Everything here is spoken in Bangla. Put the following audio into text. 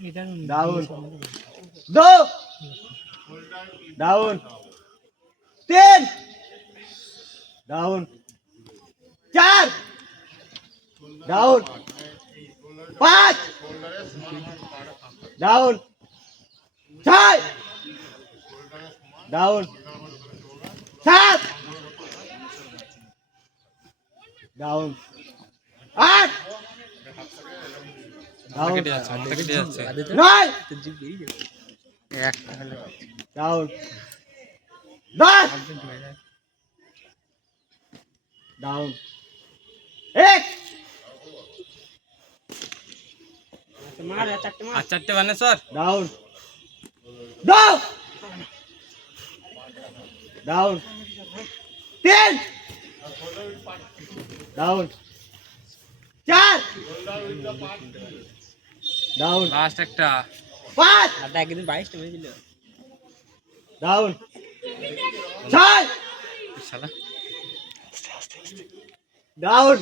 down 2 down 3 down 4 down 5 down 6 down 7 down 8 down 9 down 10 down 1 চারটে মানে sir down 2 down 3 down 4 down last একটা 5 একদিন 22টা হয়েছিল डाउन 6 শালা डाउन